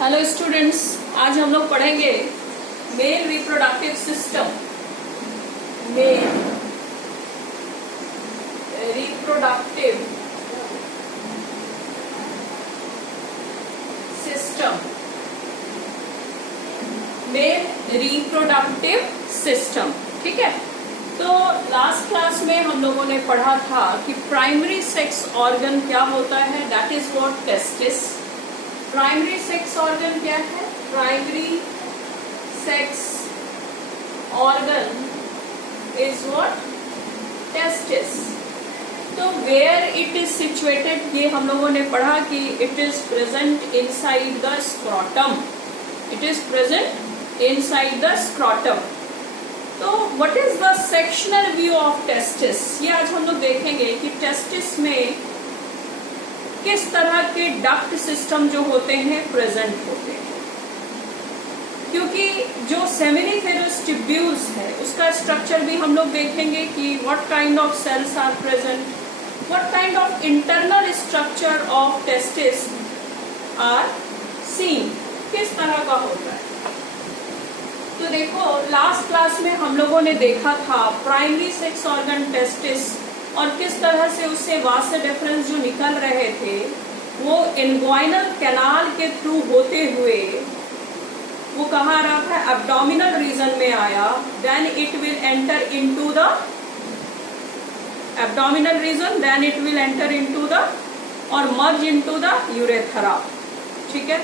Hello students, आज हम लोग पढ़ेंगे male reproductive system. Male reproductive system. Male reproductive system, ठीक है। तो लास्ट क्लास में हम लोगों ने पढ़ा था कि प्राइमरी सेक्स ऑर्गन क्या होता है, that is what testis. Primary sex organ क्या है? Primary sex organ is what? Testis. तो वेयर इट इज सिचुएटेड, ये हम लोगों ने पढ़ा कि it is present inside the scrotum. It is present inside the scrotum. तो what is the sectional view of testis, ये आज हम लोग देखेंगे कि टेस्टिस में किस तरह के डक्ट सिस्टम जो होते हैं प्रेजेंट होते हैं। क्योंकि जो सेमिनिफेरस ट्यूब्यूल्स है उसका स्ट्रक्चर भी हम लोग देखेंगे कि what kind of cells are present, what kind of internal structure of testis are seen, किस तरह का होता है। तो देखो, लास्ट क्लास में हम लोगों ने देखा था प्राइमरी सेक्स ऑर्गन टेस्टिस और किस तरह से उससे वास डिफरेंस जो निकल रहे थे वो इनग्वाइनल कैनाल के थ्रू होते हुए वो कहाँ आ रहा था? एब्डोमिनल रीजन में आया। Then it will enter into the abdominal region, then it will enter into the और मर्ज इनटू द यूरेथ्रा, ठीक है।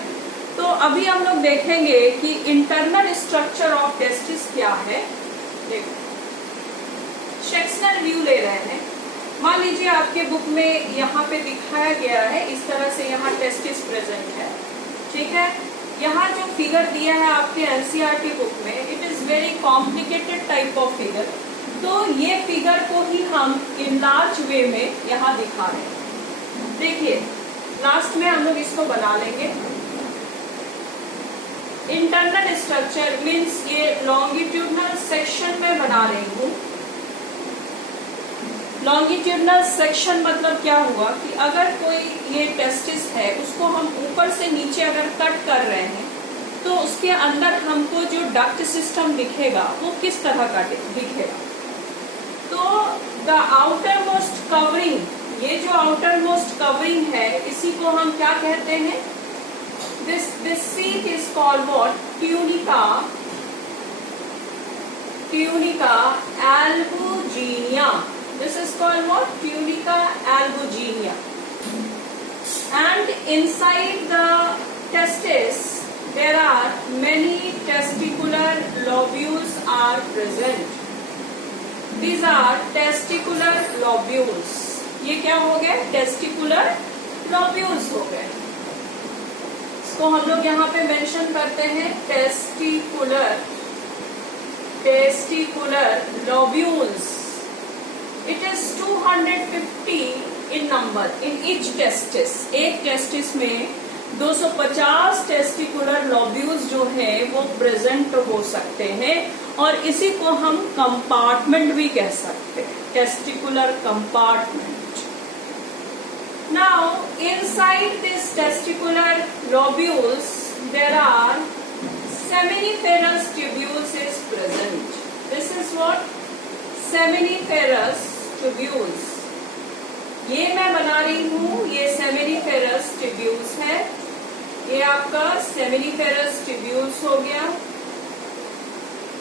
तो अभी हम लोग देखेंगे कि इंटरनल स्ट्रक्चर ऑफ टेस्टिस क्या है। देखो, सेक्शनल व्यू ले रहे हैं। मान लीजिए आपके बुक में यहाँ पे दिखाया गया है इस तरह से, यहाँ टेस्टिस प्रेजेंट है, ठीक है। यहाँ जो फिगर दिया है आपके एनसीईआरटी बुक में, it is very complicated type of figure. तो ये फिगर को ही हम इन लार्ज वे में यहाँ दिखा रहे हैं। देखिए, लास्ट में हम लोग इसको बना लेंगे। इंटरनल स्ट्रक्चर मीन्स ये लॉन्गिट्यूडनल सेक्शन में बना रही हूँ। लॉन्गिट्यूडनल सेक्शन मतलब क्या हुआ कि अगर कोई ये टेस्टिस है उसको हम ऊपर से नीचे अगर कट कर रहे हैं तो उसके अंदर हमको जो डक्ट सिस्टम दिखेगा वो किस तरह का दिखेगा। तो द आउटर मोस्ट कवरिंग, ये जो आउटर मोस्ट कवरिंग है इसी को हम क्या कहते हैं? This seat is called what? Tunica. Tunica albuginea. This is called what? Tunica albuginea. And inside the testis, there are many testicular lobules are present. These are testicular lobules. ये क्या हो गए? Testicular lobules हो गए। इसको हम लोग यहाँ पे मेंशन करते हैं testicular lobules. It is 250 in number in each testis. एक टेस्टिस में 250 टेस्टिकुलर लॉब्यूल्स जो है वो प्रेजेंट हो सकते हैं और इसी को हम कंपार्टमेंट भी कह सकते हैं, testicular compartment. Now inside this testicular lobules there are seminiferous tubules is present. This is what? Seminiferous tubules. ये मैं बना रही हूँ, ये सेमिनिफेरस ट्यूब्यूल्स है। ये आपका सेमिनिफेरस ट्यूब्यूल्स हो गया।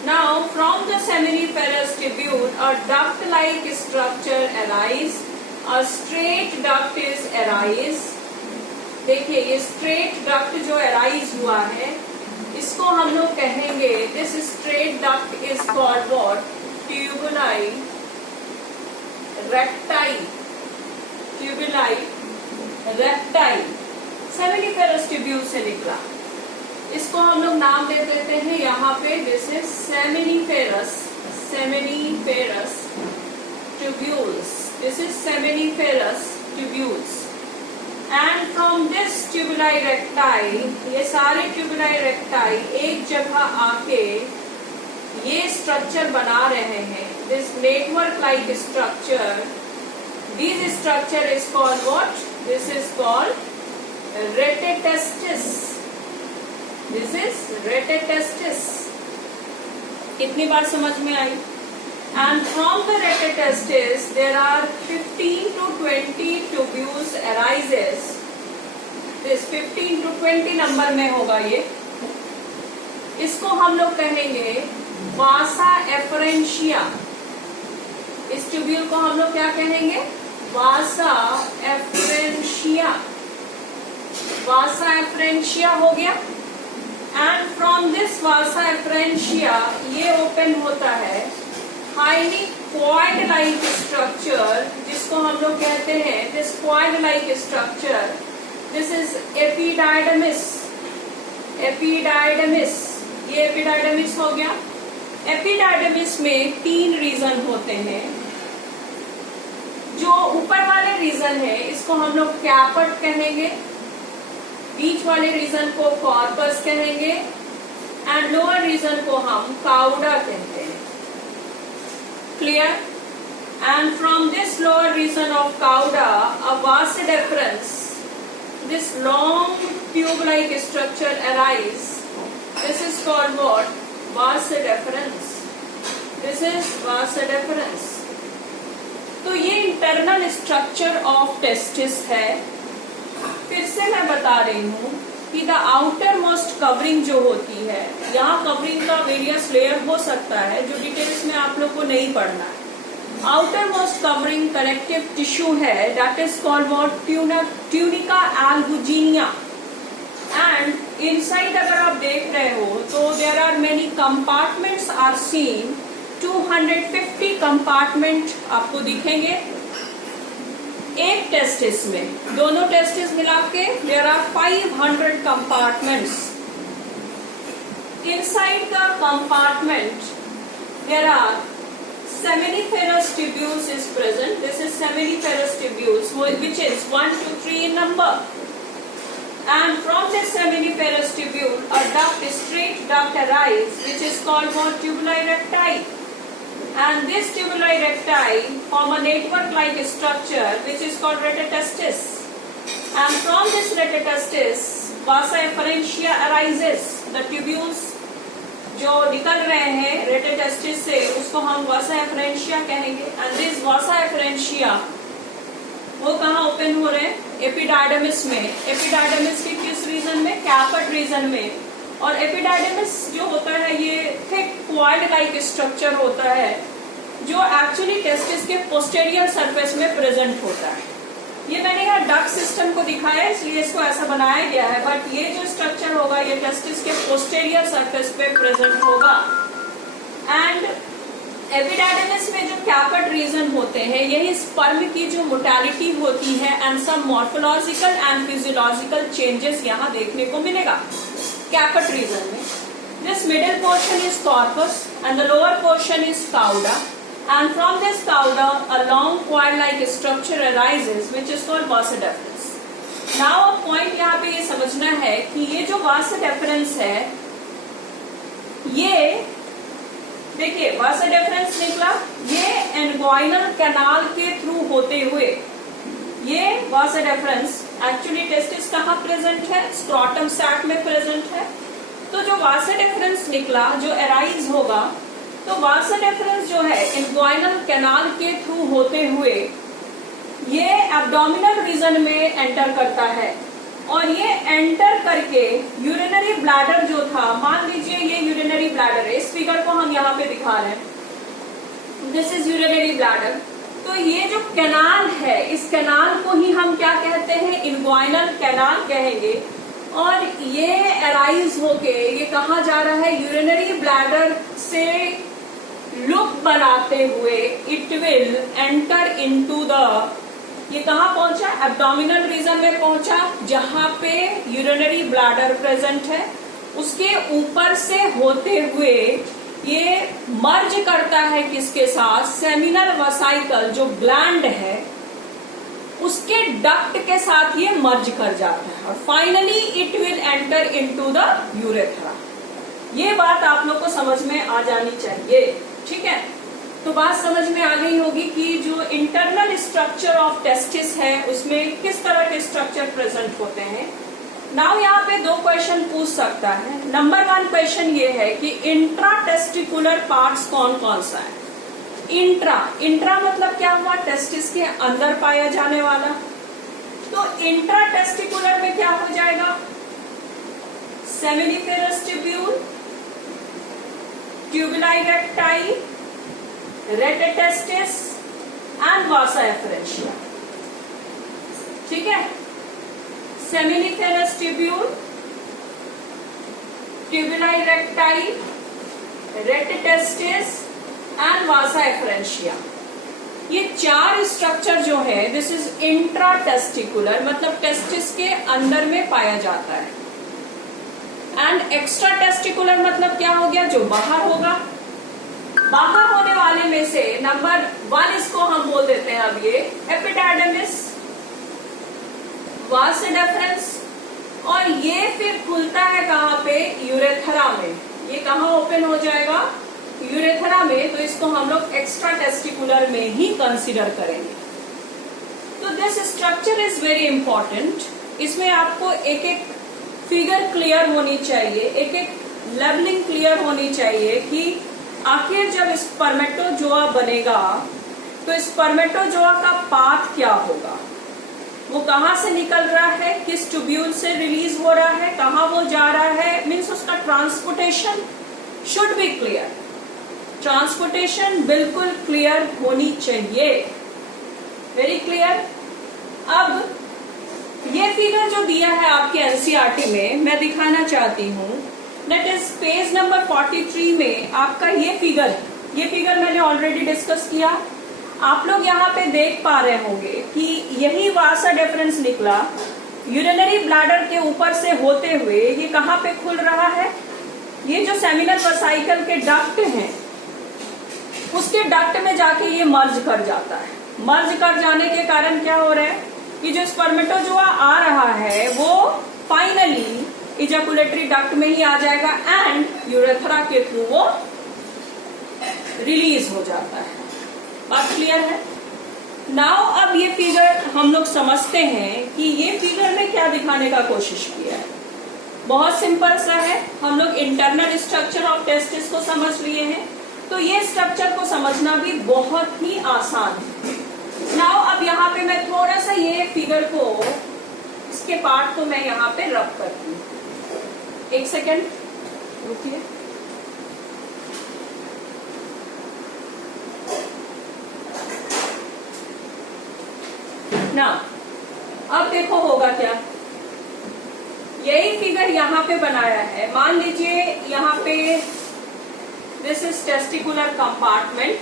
Now from the seminiferous tubule a duct like structure arise, a straight duct is arise. देखिए, ये स्ट्रेट डक्ट जो अराइज हुआ है इसको हम लोग कहेंगे, this straight duct is called what? Tubuli recti. Tubuli recti seminiferous tubule से निकला। इसको हम लोग नाम दे देते हैं यहाँ पे, this is seminiferous tubules. This is seminiferous tubules. And from this tubuli recti, ये सारे ट्यूबुलाई रेक्टाई एक जगह आके ये स्ट्रक्चर बना रहे हैं, this network like structure. This structure is called what? This is called retetestis. This is rete testis. कितनी बार समझ में आई? And from the rete testis there are 15 to 20 tubules arises। This 15 to 20 number में होगा ये। इसको हम लोग कहेंगे वासा एफरेंशिया। इस ट्यूब्यूल को हम लोग क्या कहेंगे? वासा एफरेंशिया। वासा एफरेंशिया हो गया। And from this Vasa efferentia ये ओपन होता है हाईली क्वाइड लाइक स्ट्रक्चर, जिसको हम लोग कहते हैं this coiled like structure, this is epididymis. Epididymis, ये एपिडाइडमिस हो गया। एपिडाइडमिस में 3 रीजन होते हैं। जो ऊपर वाले रीजन है इसको हम लोग कैपट कहेंगे, बीच वाले रीजन को कॉर्पस कहेंगे एंड लोअर रीजन को हम काउडा कहते हैं। Clear? And from this lower region of cauda a vas deferens, this long tube like structure arise. This is called what? Vas deferens. This is vas deferens. तो ये internal structure of testis है। फिर से मैं बता रही हूँ कि द आउटर मोस्ट कवरिंग जो होती है, यहाँ कवरिंग का वेरियस लेयर हो सकता है जो डिटेल्स में आप लोग को नहीं पढ़ना है। Outermost covering connective tissue है, that is called what? Tunica albuginea. And inside अगर आप देख रहे हो तो there are many compartments are seen. 250 compartment आपको दिखेंगे एक टेस्टिस में। दोनों टेस्टिस मिला के there are 500 compartments. Inside the compartment there are seminiferous tubules is present. This is seminiferous tubules, which is 1 to 3 in number. And from this seminiferous tubule, a duct, straight duct arises, which is called what? Tubuli recti. And this tubuli recti form a network-like structure, which is called retetestis. And from this retetestis, vasa efferentia arises. The tubules जो निकल रहे हैं rete testis से उसको हम वासा efferentia कहेंगे। And this Vasa efferentia वो कहाँ ओपन हो रहे हैं? एपिडाइडमिस में। एपिडाइडमिस के किस रीजन में? कैपट रीजन में। और एपिडाइडमिस जो होता है ये थिक क्वाइड लाइक स्ट्रक्चर होता है जो एक्चुअली टेस्टिस के पोस्टेरियर सरफेस में प्रेजेंट होता है। ये मैंने यहाँ डक्ट सिस्टम को दिखाया इसलिए इसको ऐसा बनाया गया है, बट ये जो स्ट्रक्चर होगा ये टेस्टिस के पोस्टेरियर सरफेस पे प्रेजेंट होगा। एंड एपिडाइडमिस में जो कैपट रीजन होते हैं यही स्पर्म की जो मोटालिटी होती है and some morphological and physiological changes यहाँ देखने को मिलेगा कैपट रीजन में। This middle portion is corpus and the lower portion is cauda. And from this cauda, a long coil-like structure arises, which is called vas deferens. Now, a point यहाँ पे ये समझना है कि ये जो vas deferens है, ये देखिए vas deferens निकला, ये inguinal canal के थ्रू होते हुए ये vas deferens एक्चुअली टेस्टिस कहाँ प्रेजेंट है? स्क्रोटम सैक में प्रेजेंट है। तो जो vas deferens निकला जो अराइज होगा तो वासा डेफरेंस जो है इंग्वाइनल कैनाल के थ्रू होते हुए ये एब्डोमिनल रीजन में एंटर करता है और ये एंटर करके यूरिनरी ब्लैडर जो था, मान लीजिए ये यूरिनरी ब्लैडर है, इस फिगर को हम यहाँ पे दिखा रहे हैं, दिस इज यूरिनरी ब्लैडर। तो ये जो कैनाल है इस कैनाल को ही हम क्या कहते हैं? इंग्वाइनल कैनाल कहेंगे। और ये अराइज होके ये कहाँ जा रहा है? यूरिनरी ब्लैडर से लूप बनाते हुए it will enter into the, ये कहाँ पहुंचा? एब्डोमिनल रीजन में पहुंचा जहां पे यूरिनरी ब्लैडर प्रेजेंट है। उसके ऊपर से होते हुए ये मर्ज करता है किसके साथ? सेमिनल वसाइकल जो ग्लैंड है उसके डक्ट के साथ ये मर्ज कर जाता है और finally it will enter into the urethra. ये बात आप लोग को समझ में आ जानी चाहिए, ठीक है? तो बात समझ में आ गई होगी कि जो इंटरनल स्ट्रक्चर ऑफ टेस्टिस है उसमें किस तरह के स्ट्रक्चर प्रेजेंट होते हैं। नाउ यहाँ पे दो क्वेश्चन पूछ सकता है। नंबर 1 क्वेश्चन ये है कि इंट्रा टेस्टिकुलर पार्ट्स कौन कौन सा है। इंट्रा मतलब क्या हुआ, टेस्टिस के अंदर पाया जाने वाला। तो इंट्रा टेस्टिकुलर में क्या हो जाएगा, seminiferous tubule, tubuli recti, rete testis and vasa efferentia. ठीक है, seminiferous tubule, tubuli recti, rete testis and vasa efferentia, ये 4 स्ट्रक्चर जो है दिस इज इंट्रा टेस्टिकुलर, मतलब टेस्टिस के अंदर में पाया जाता है। एंड एक्स्ट्रा टेस्टिकुलर मतलब क्या हो गया, जो बाहर होगा। बाहर होने वाले में से नंबर 1 इसको हम बोल देते हैं अब ये एपिडार्मिस, वास डेफरेंस, और ये फिर खुलता है कहाँ पे, यूरेथ्रा में। ये कहाँ ओपन हो जाएगा, यूरेथ्रा में। तो इसको हम लोग एक्स्ट्रा टेस्टिकुलर में ही कंसीडर करेंगे। तो this structure is very important. इसमें आपको एक एक फिगर क्लियर होनी चाहिए, एक एक लेवलिंग क्लियर होनी चाहिए कि आखिर जब स्पर्मेटोजोआ बनेगा तो स्पर्मेटोजोआ का पाथ क्या होगा, वो कहाँ से निकल रहा है, किस ट्यूब्यूल से रिलीज हो रहा है, कहाँ वो जा रहा है, मीन्स उसका transportation should be clear. Transportation बिल्कुल क्लियर होनी चाहिए, वेरी क्लियर। अब ये फिगर जो दिया है आपके एनसीईआरटी में, मैं दिखाना चाहती हूँ, दैट इज पेज नंबर 43 में आपका ये फिगर मैंने ऑलरेडी डिस्कस किया। आप लोग यहाँ पे देख पा रहे होंगे कि यही वासा डिफरेंस निकला यूरिनरी ब्लैडर के ऊपर से होते हुए ये कहाँ पे खुल रहा है, ये जो सेमिनल वेसिकल के डक्ट हैं उसके डक्ट में जाके ये मर्ज कर जाता है। मर्ज कर जाने के कारण क्या हो रहा है कि जो स्पर्मेटोजोआ आ रहा है वो फाइनली इजैकुलेटरी डक्ट में ही आ जाएगा एंड यूरेथ्रा के थ्रू वो रिलीज हो जाता है। बात क्लियर है। नाउ अब ये फिगर हम लोग समझते हैं कि ये फिगर में क्या दिखाने का कोशिश किया है। बहुत सिंपल सा है, हम लोग इंटरनल स्ट्रक्चर ऑफ टेस्टिस को समझ लिए हैं, तो ये स्ट्रक्चर को समझना भी बहुत ही आसान है। नाउ अब यहाँ पे मैं थोड़ा सा ये फिगर को, इसके पार्ट को मैं यहाँ पे रब करती हूँ। एक सेकेंड रुकिए। ना अब देखो होगा क्या, यही फिगर यहाँ पे बनाया है। मान लीजिए यहाँ पे this is testicular compartment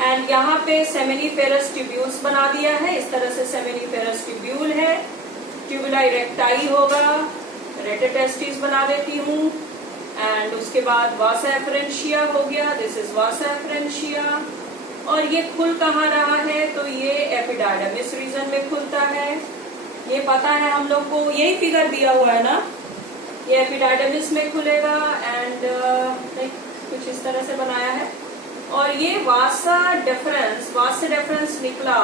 and यहाँ पे सेमिनिफेरस ट्यूब्यूल्स बना दिया है। इस तरह से सेमिनिफेरस ट्यूब्यूल है, ट्यूबुलाई रेक्टाई होगा, रेटेटेस्टिस बना देती हूँ एंड उसके बाद वासा एफरेंशिया हो गया, दिस इज वासा एफरेंशिया। और ये खुल कहाँ रहा है, तो ये एपिडार्मिस रीजन में खुलता है। ये पता है हम लोग को, यही फिगर दिया हुआ है ना, ये एपिडार्मिस में खुलेगा एंड कुछ इस तरह से बनाया है। और ये वासा डिफरेंस निकला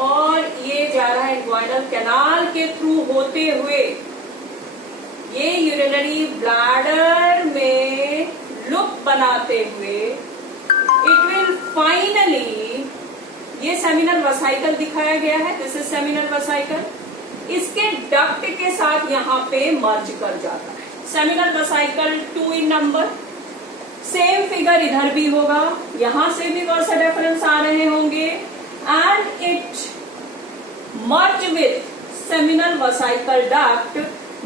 और ये जा रहा है इन्ग्वाइनल कैनाल के थ्रू होते हुए ये यूरिनरी ब्लैडर में लूप बनाते हुए इट विल फाइनली, ये सेमिनल वेसिकल दिखाया गया है, दिस इज सेमिनल वेसिकल, इसके डक्ट के साथ यहाँ पे मर्ज कर जाता है। सेमिनल वेसिकल 2 इन नंबर। सेम फिगर इधर भी होगा, यहां से भी वासा डिफरेंस आ रहे होंगे and it merge with seminal vesical duct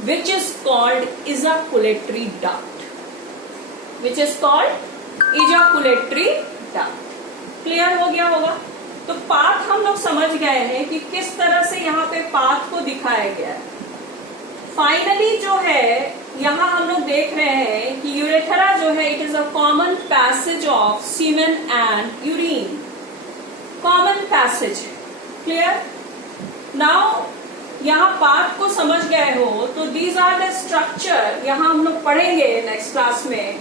which is called ejaculatory duct, which is called ejaculatory duct। Clear हो गया होगा। तो पाथ हम लोग समझ गए हैं कि किस तरह से यहाँ पे पाथ को दिखाया गया है। फाइनली जो है यहाँ हम लोग देख रहे हैं कि यूरेथ्रा जो है it is a common passage of semen and urine, common passage. Clear. Now यहाँ पाथ को समझ गए हो तो दीज आर द स्ट्रक्चर, यहाँ हम लोग पढ़ेंगे नेक्स्ट क्लास में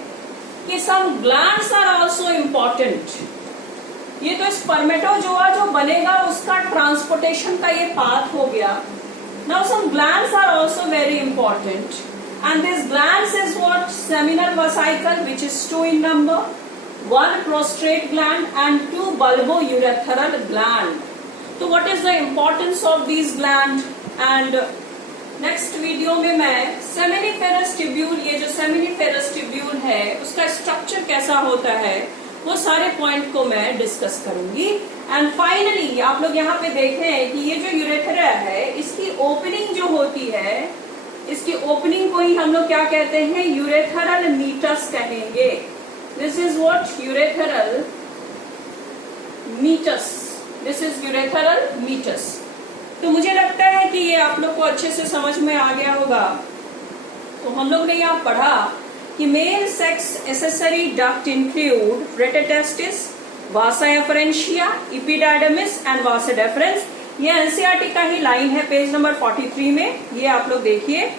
कि सम ग्लैंड्स आर आल्सो इम्पोर्टेंट। ये तो स्पर्मेटोजोआ जो बनेगा उसका ट्रांसपोर्टेशन का ये पाथ हो गया। Now some glands are also very important, and these glands is what? Seminal vesicle, which is 2 in number, 1 prostate gland and 2 bulbourethral gland. So what is the importance of these gland? And next video में मैं seminiferous tubule, ये जो seminiferous tubule है उसका structure कैसा होता है वो सारे पॉइंट को मैं डिस्कस करूंगी. एंड फाइनली आप लोग यहाँ पे देखें कि ये जो यूरेथरा है इसकी ओपनिंग जो होती है, इसकी ओपनिंग को ही हम लोग क्या कहते हैं? यूरेथरल मीटस कहेंगे. This is what? Urethral meatus. This is urethral meatus. तो मुझे लगता है कि ये आप लोग को अच्छे से समझ में आ गया होगा. तो हम लोग ने यहाँ पढ़ा कि male sex accessory duct include rete testis, vasa efferentia, epididymis and vasa deferens. ये एनसीईआरटी का ही लाइन है पेज नंबर 43 में, ये आप लोग देखिए.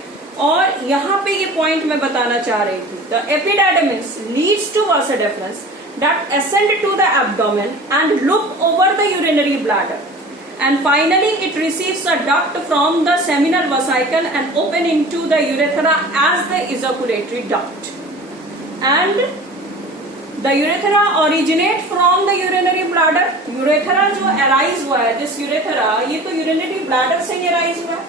और यहाँ पे ये पॉइंट मैं बताना चाह रही थी. The epididymis leads to vasa deferens that ascend to the abdomen and look over the urinary bladder, and finally it receives a duct from the seminal vesicle and open into the urethra as the ejaculatory duct. And the urethra originate from the urinary bladder. urethra जो arise हुआ है, this urethra, ये तो urinary bladder से ही arise हुआ है.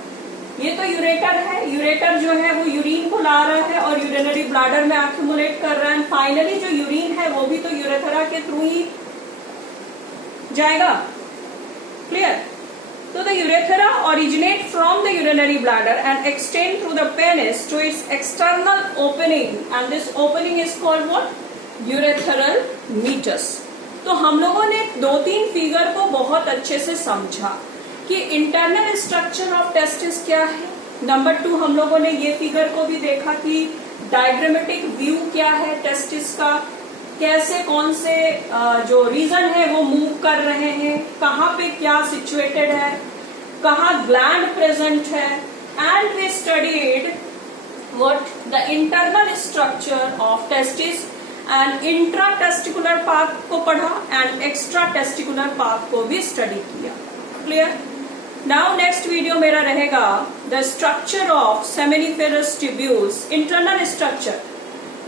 ये तो यूरेटर है. यूरेटर जो है वो यूरिन को ला रहा है और यूरिनरी ब्लैडर में एक्यूमुलेट कर रहा है. फाइनली जो यूरिन है वो भी तो यूरेथरा के थ्रू ही जाएगा. क्लियर? तो the urethra originate from the urinary bladder and extend through the penis to its external opening, and this opening is called what? Urethral meatus. तो हम लोगों ने 2-3 फिगर को बहुत अच्छे से समझा कि इंटरनल स्ट्रक्चर ऑफ टेस्टिस क्या है. नंबर 2 हम लोगों ने ये फिगर को भी देखा कि डायग्रामेटिक व्यू क्या है टेस्टिस का, कैसे कौन से जो रीजन है वो मूव कर रहे हैं, कहाँ पे क्या सिचुएटेड है, कहाँ ग्लैंड प्रेजेंट है. And we studied what? The internal structure of testis and intra testicular part को पढ़ा एंड एक्स्ट्रा टेस्टिकुलर पार्ट को भी स्टडी किया. क्लियर? नाउ नेक्स्ट वीडियो मेरा रहेगा the structure of seminiferous tubules, internal structure.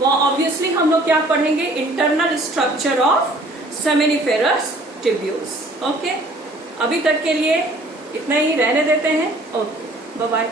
वो obviously हम लोग क्या पढ़ेंगे? Internal structure of seminiferous tubules. Okay, अभी तक के लिए इतना ही रहने देते हैं. Okay, bye bye.